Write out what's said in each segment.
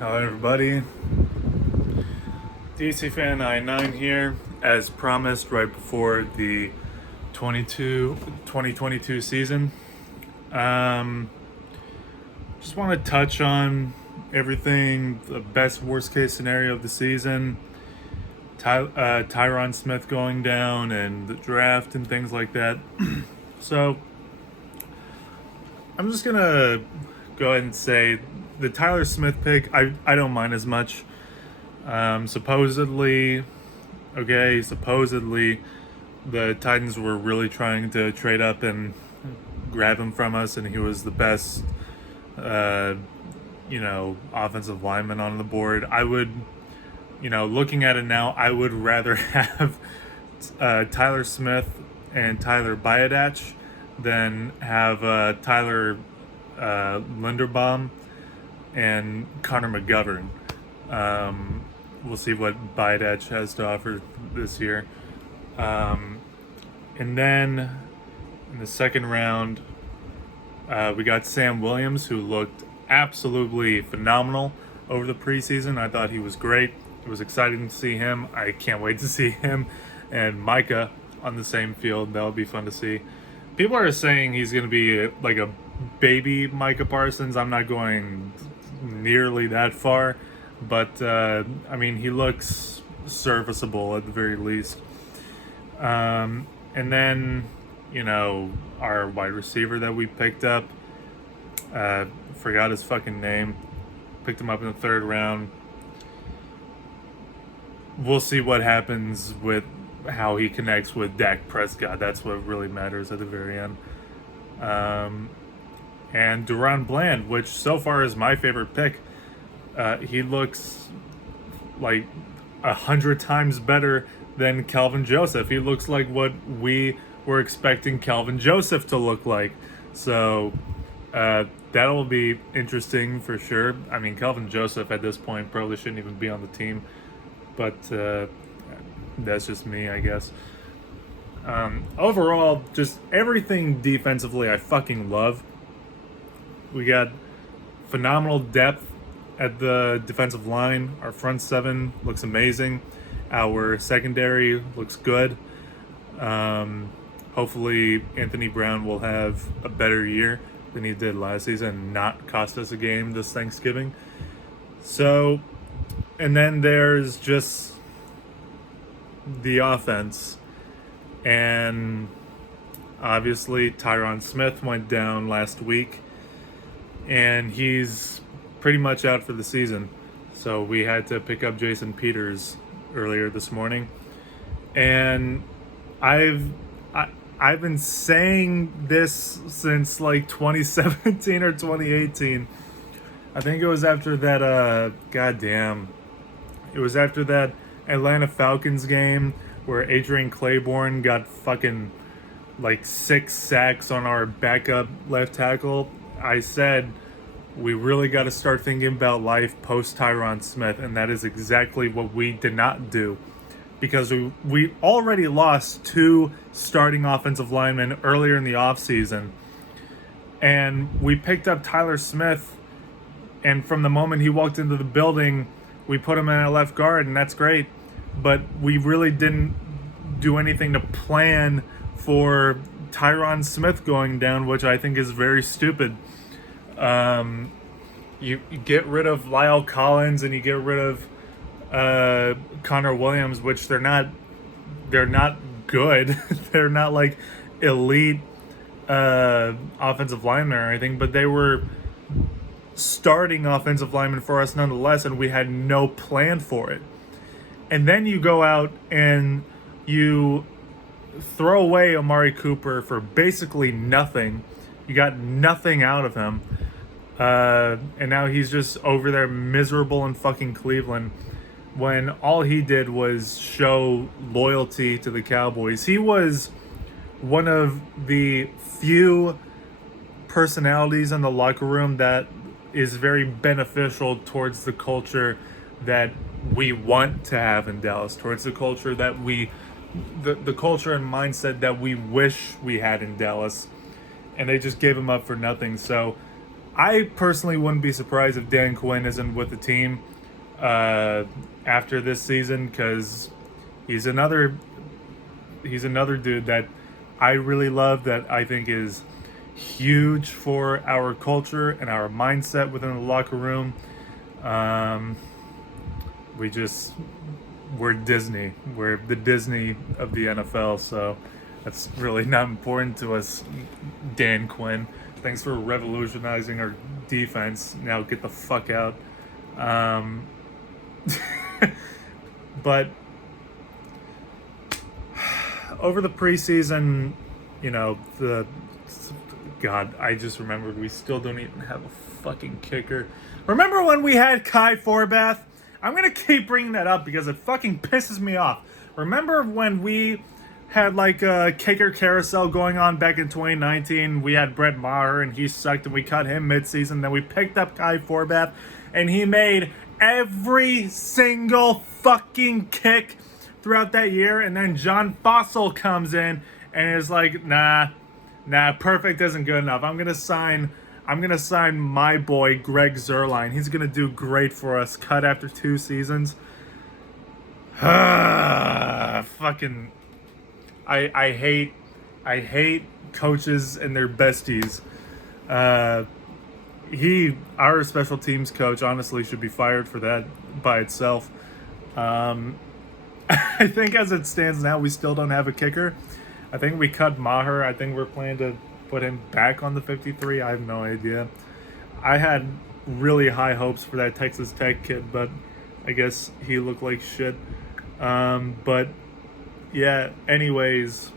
Hello, everybody. DC Fan 99 here, as promised right before the 2022 season. Just want to touch on everything, the best worst case scenario of the season, Tyron Smith going down, and the draft and things like that. So, I'm just gonna go ahead and say the Tyler Smith pick, I don't mind as much. Supposedly, the Titans were really trying to trade up and grab him from us, and he was the best, offensive lineman on the board. I would, looking at it now, I would rather have Tyler Smith and Tyler Biadasz than have Tyler Linderbaum and Connor McGovern. We'll see what Biadasz has to offer this year. And then in the second round, we got Sam Williams, who looked absolutely phenomenal over the preseason. I thought he was great. It was exciting to see him. I can't wait to see him and Micah on the same field. That'll be fun to see. People are saying he's going to be like a baby Micah Parsons. I'm not going nearly that far, but he looks serviceable at the very least. And then, our wide receiver that we picked up, forgot his fucking name, picked him up in the third round. We'll see what happens with how he connects with Dak Prescott. That's what really matters at the very end. And Duran Bland, which so far is my favorite pick. He looks like 100 times better than Calvin Joseph. He looks like what we were expecting Calvin Joseph to look like. So that'll be interesting for sure. I mean, Calvin Joseph at this point probably shouldn't even be on the team, but that's just me, I guess. Overall, just everything defensively I fucking love. We got phenomenal depth at the defensive line. Our front seven looks amazing. Our secondary looks good. Hopefully Anthony Brown will have a better year than he did last season and not cost us a game this Thanksgiving. So, and then there's just the offense. And obviously Tyron Smith went down last week, and he's pretty much out for the season. So we had to pick up Jason Peters earlier this morning. And I've been saying this since like 2017 or 2018. I think it was after that it was after that Atlanta Falcons game where Adrian Claiborne got fucking like 6 sacks on our backup left tackle. I said we really got to start thinking about life post Tyron Smith, and that is exactly what we did not do, because we already lost 2 starting offensive linemen earlier in the offseason, and we picked up Tyler Smith, and from the moment he walked into the building, we put him in at left guard, and that's great, but we really didn't do anything to plan for Tyron Smith going down, which I think is very stupid. You get rid of Lyle Collins and you get rid of Connor Williams, which they're not good. They're not like elite offensive linemen or anything, but they were starting offensive linemen for us nonetheless, and we had no plan for it. And then you go out and you throw away Amari Cooper for basically nothing. You got nothing out of him. And now he's just over there miserable in fucking Cleveland, when all he did was show loyalty to the Cowboys. He was one of the few personalities in the locker room that is very beneficial towards the culture that we want to have in Dallas, towards the culture that the culture and mindset that we wish we had in Dallas, and they just gave him up for nothing. So I personally wouldn't be surprised if Dan Quinn isn't with the team after this season, because he's another dude that I really love, that I think is huge for our culture and our mindset within the locker room. We're Disney. We're the Disney of the NFL, so that's really not important to us. Dan Quinn, thanks for revolutionizing our defense. Now get the fuck out. But over the preseason, God, I just remembered we still don't even have a fucking kicker. Remember when we had Kai Forbath? I'm going to keep bringing that up because it fucking pisses me off. Remember when we had like a kicker carousel going on back in 2019? We had Brett Maher and he sucked and we cut him midseason. Then we picked up Kai Forbath and he made every single fucking kick throughout that year. And then John Fossil comes in and is like, nah, perfect isn't good enough. I'm gonna sign my boy Greg Zuerlein. He's gonna do great for us. Cut after 2 seasons. Fucking, I hate coaches and their besties. Our special teams coach, honestly should be fired for that by itself. I think as it stands now, we still don't have a kicker. I think we cut Maher. I think we're planning to put him back on the 53. I have no idea. I had really high hopes for that Texas Tech kid, but I guess he looked like shit. But yeah, anyways,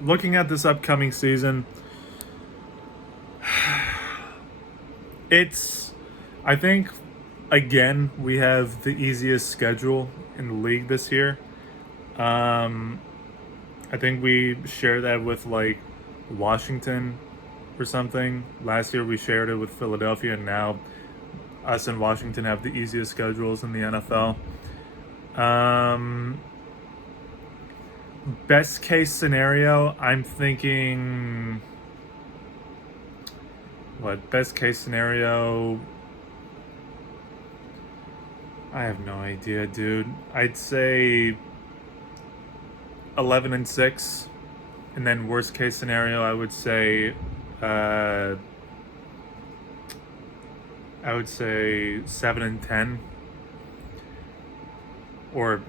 looking at this upcoming season, I think, again, we have the easiest schedule in the league this year. I think we share that with like Washington or something. Last year we shared it with Philadelphia, and now us and Washington have the easiest schedules in the NFL. Best case scenario, I'm thinking... Best case scenario... I have no idea, dude. I'd say 11-6, and then worst case scenario, I would say 7-10. Or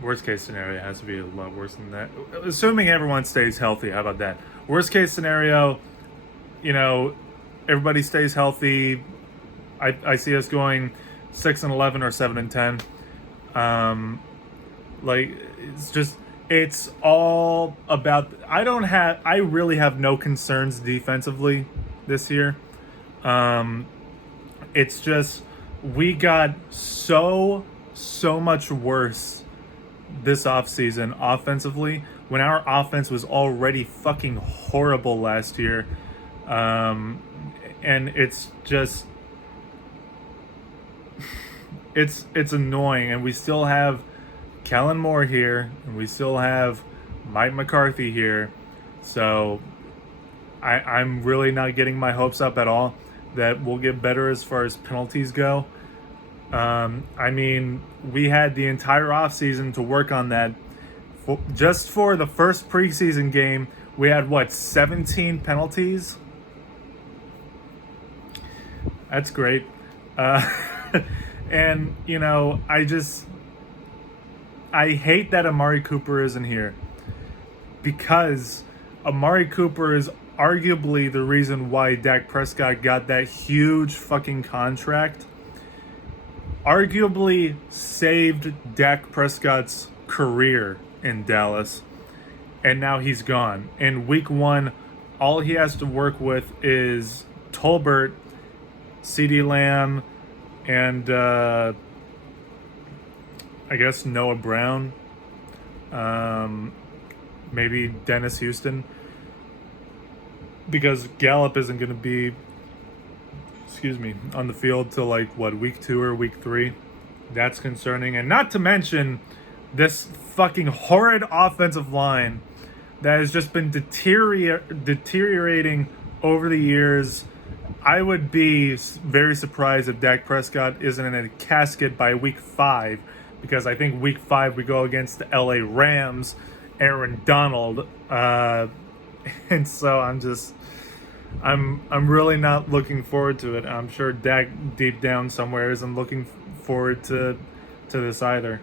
worst case scenario has to be a lot worse than that. Assuming everyone stays healthy, how about that? Worst case scenario, everybody stays healthy. I see us going 6-11 or 7-10. It's all about. I really have no concerns defensively this year. It's just we got so much worse this offseason offensively when our offense was already fucking horrible last year. And it's just it's annoying, and we still have Kellen Moore here, and we still have Mike McCarthy here, so I'm really not getting my hopes up at all that we'll get better as far as penalties go. I mean, we had the entire offseason to work on that. Just for the first preseason game, we had 17 penalties? That's great. And, I hate that Amari Cooper isn't here, because Amari Cooper is arguably the reason why Dak Prescott got that huge fucking contract. Arguably saved Dak Prescott's career in Dallas, and now he's gone. In week 1, all he has to work with is Tolbert, CeeDee Lamb, and I guess Noah Brown, maybe Dennis Houston, because Gallup isn't going to be, on the field till week 2 or week 3. That's concerning. And not to mention this fucking horrid offensive line that has just been deteriorating over the years. I would be very surprised if Dak Prescott isn't in a casket by week 5, because I think week 5 we go against the LA Rams, Aaron Donald, and so I'm really not looking forward to it. I'm sure Dak deep down somewhere isn't looking forward to this either.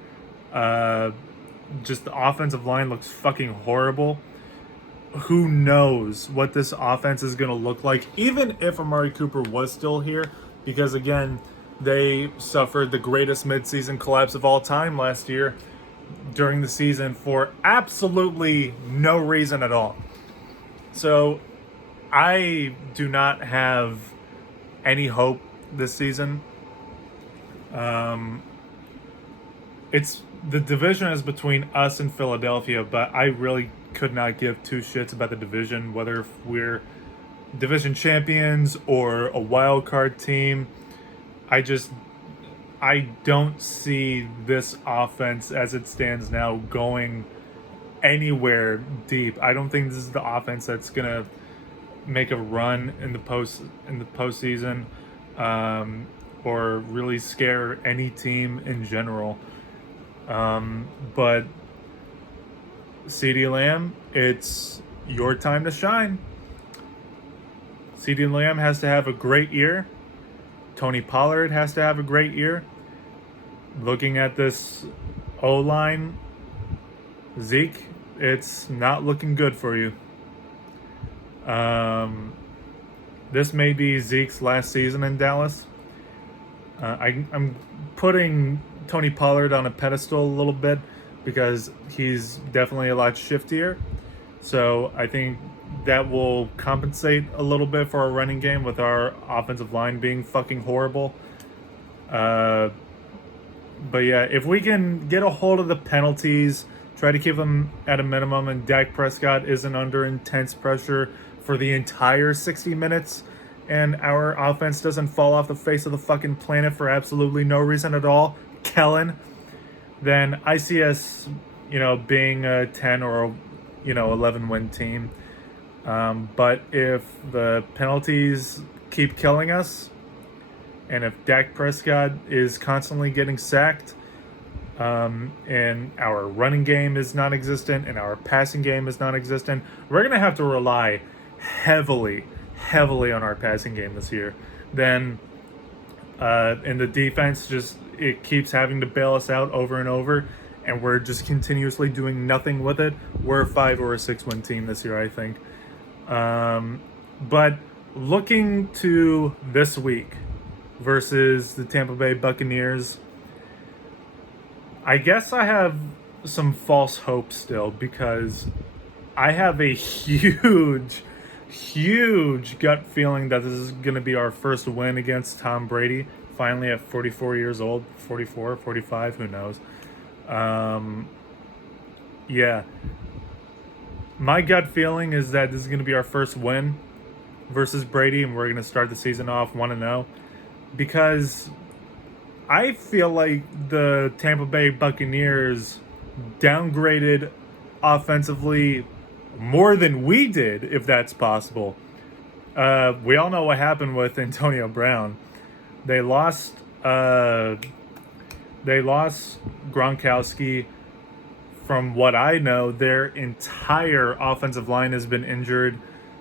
Uh, just the offensive line looks fucking horrible. Who knows what this offense is going to look like, even if Amari Cooper was still here, because again, they suffered the greatest midseason collapse of all time last year during the season for absolutely no reason at all. So I do not have any hope this season. It's the division is between us and Philadelphia, but I really could not give two shits about the division, whether we're division champions or a wild card team. I don't see this offense as it stands now going anywhere deep. I don't think this is the offense that's gonna make a run in the postseason, or really scare any team in general. But CeeDee Lamb, it's your time to shine. CeeDee Lamb has to have a great year. Tony Pollard has to have a great year. Looking at this O-line, Zeke, it's not looking good for you. This may be Zeke's last season in Dallas. I'm putting Tony Pollard on a pedestal a little bit because he's definitely a lot shiftier. So I think that will compensate a little bit for our running game with our offensive line being fucking horrible. But yeah, if we can get a hold of the penalties, try to keep them at a minimum, and Dak Prescott isn't under intense pressure for the entire 60 minutes, and our offense doesn't fall off the face of the fucking planet for absolutely no reason at all, Kellen, then I see us, being a 10 or a, 11 win team. But if the penalties keep killing us, and if Dak Prescott is constantly getting sacked, and our running game is non-existent and our passing game is non-existent, we're going to have to rely heavily on our passing game this year. Then and the defense it keeps having to bail us out over and over, and we're just continuously doing nothing with it. We're a 5 or a 6 win team this year, I think. But looking to this week versus the Tampa Bay Buccaneers, I guess I have some false hope still, because I have a huge gut feeling that this is going to be our first win against Tom Brady, finally at 44 years old, 44, 45, who knows. Yeah. My gut feeling is that this is going to be our first win versus Brady, and we're going to start the season off 1-0, because I feel like the Tampa Bay Buccaneers downgraded offensively more than we did, if that's possible. We all know what happened with Antonio Brown. They lost Gronkowski. From what I know, their entire offensive line has been injured.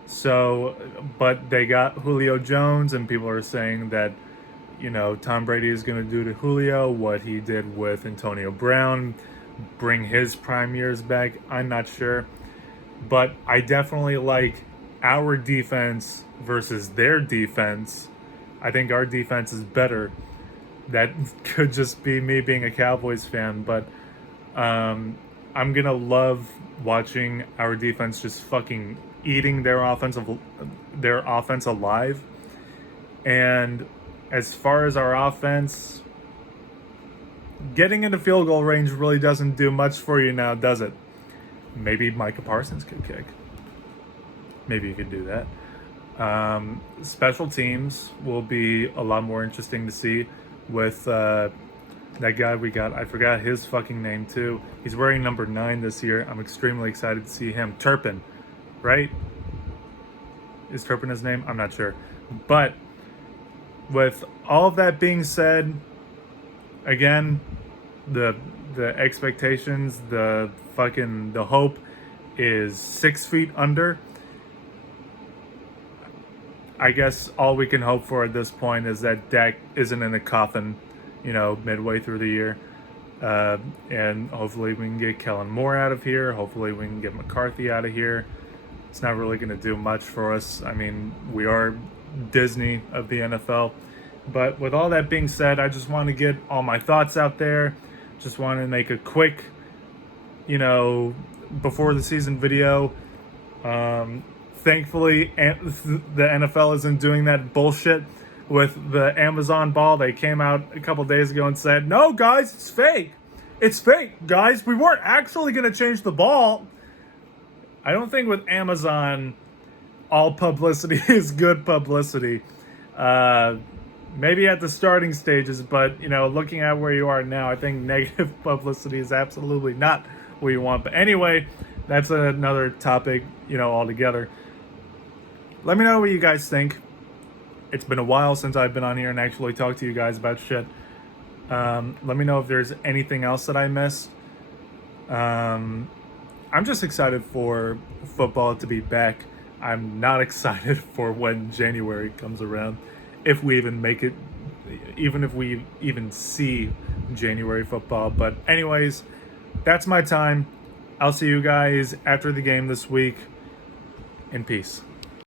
So, but they got Julio Jones, and people are saying that, Tom Brady is going to do to Julio what he did with Antonio Brown, bring his prime years back. I'm not sure. But I definitely like our defense versus their defense. I think our defense is better. That could just be me being a Cowboys fan, but I'm going to love watching our defense just fucking eating their offense alive. And as far as our offense, getting into field goal range really doesn't do much for you now, does it? Maybe Micah Parsons could kick. Maybe you could do that. Special teams will be a lot more interesting to see with that guy we got. I forgot his fucking name too. He's wearing number 9 this year. I'm extremely excited to see him. Turpin, right? Is Turpin his name? I'm not sure. But with all of that being said, again, the expectations, the hope is 6 feet under. I guess all we can hope for at this point is that Dak isn't in a coffin, midway through the year. And hopefully we can get Kellen Moore out of here. Hopefully we can get McCarthy out of here. It's not really going to do much for us. I mean, we are Disney of the NFL. But with all that being said, I just want to get all my thoughts out there. Just want to make a quick, before the season video. Thankfully, the NFL isn't doing that bullshit with the Amazon ball. They came out a couple days ago and said, no, guys, it's fake. It's fake, guys. We weren't actually going to change the ball. I don't think with Amazon, all publicity is good publicity. Maybe at the starting stages, but, looking at where you are now, I think negative publicity is absolutely not what you want. But anyway, that's another topic, altogether. Let me know what you guys think. It's been a while since I've been on here and actually talked to you guys about shit. Let me know if there's anything else that I missed. I'm just excited for football to be back. I'm not excited for when January comes around. If we even make it, even if we even see January football. But anyways, that's my time. I'll see you guys after the game this week. In peace.